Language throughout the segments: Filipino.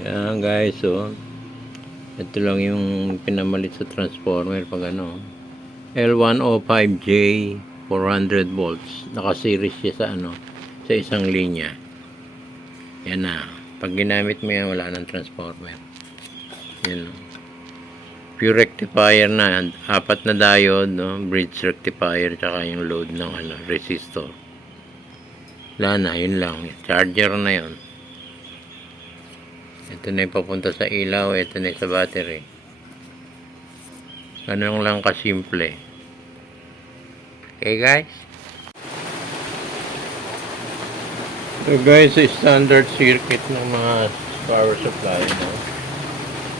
Yan guys, so ito lang yung pinamalit sa transformer pag ano, L105J 400 volts. Naka-series siya sa ano, sa isang linya. Yan na. Pag ginamit mo yan, wala nang transformer. Yan. Pure rectifier na, apat na diode, no? Bridge rectifier, tsaka yung load ng ano, resistor. Wala na, yun lang. Charger na yun. Ito na yung papunta sa ilaw, ito na yung sa battery. Ganun lang kasimple. Okay guys? So guys, standard circuit ng mga power supply, no?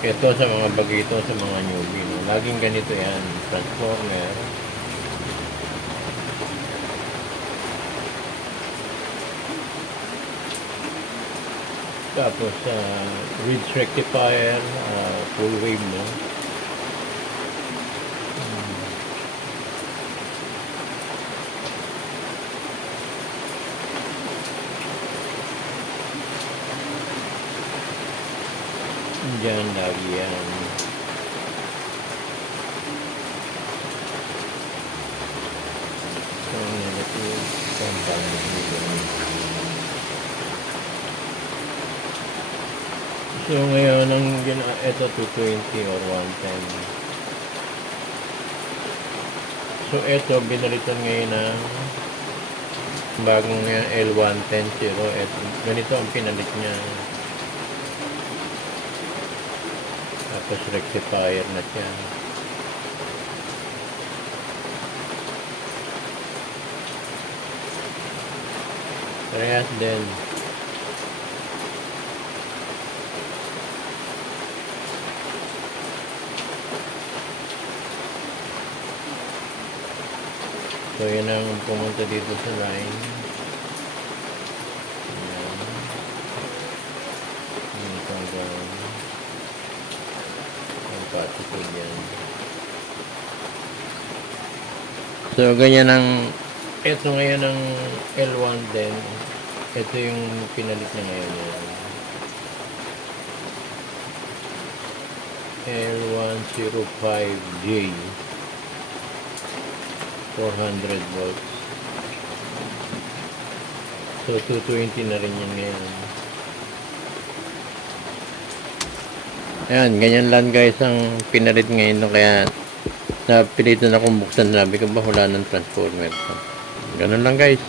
Ito sa mga bagito, sa mga newbie, no? Laging ganito yan, transformer. Tapos bridge rectifier, full wave, no? Diyan lagi yan. So, negative compound. So, ngayon, ito 220 or 110. So, ito, binalitan ngayon ng bagong L110 0. Ganito ang pinalit niya. Tapos rectifier na siya. Parehas din. So yan ang pumunta dito sa line. Ayan. Ito hanggang ang particle yan. So ganyan ang ito ngayon ang L1 din. Ito yung pinalit na ngayon yan. L105J 400 volts. So 220 na rin yan ngayon. Ayan, ganyan lang guys ang pinalit ngayon, no? Kaya napilitan akong buksan, sabi ko ba wala ng transformer. So, ganun lang guys.